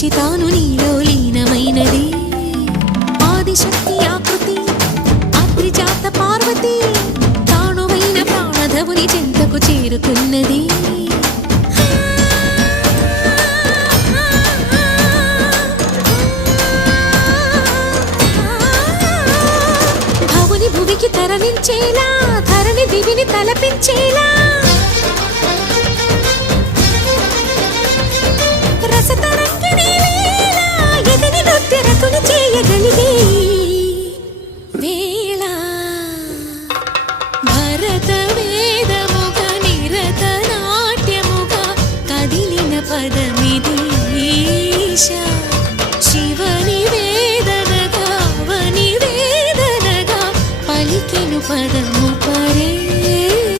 విడిచి తాను నీలో లీనమైనది ఆదిశక్తి ఆకృతి అద్రిజాత పార్వతి తానువైన ప్రాణధవుని చెంతకు చేరుతున్నది భువికి తరలించేలా ధరణి దివిని తలపించే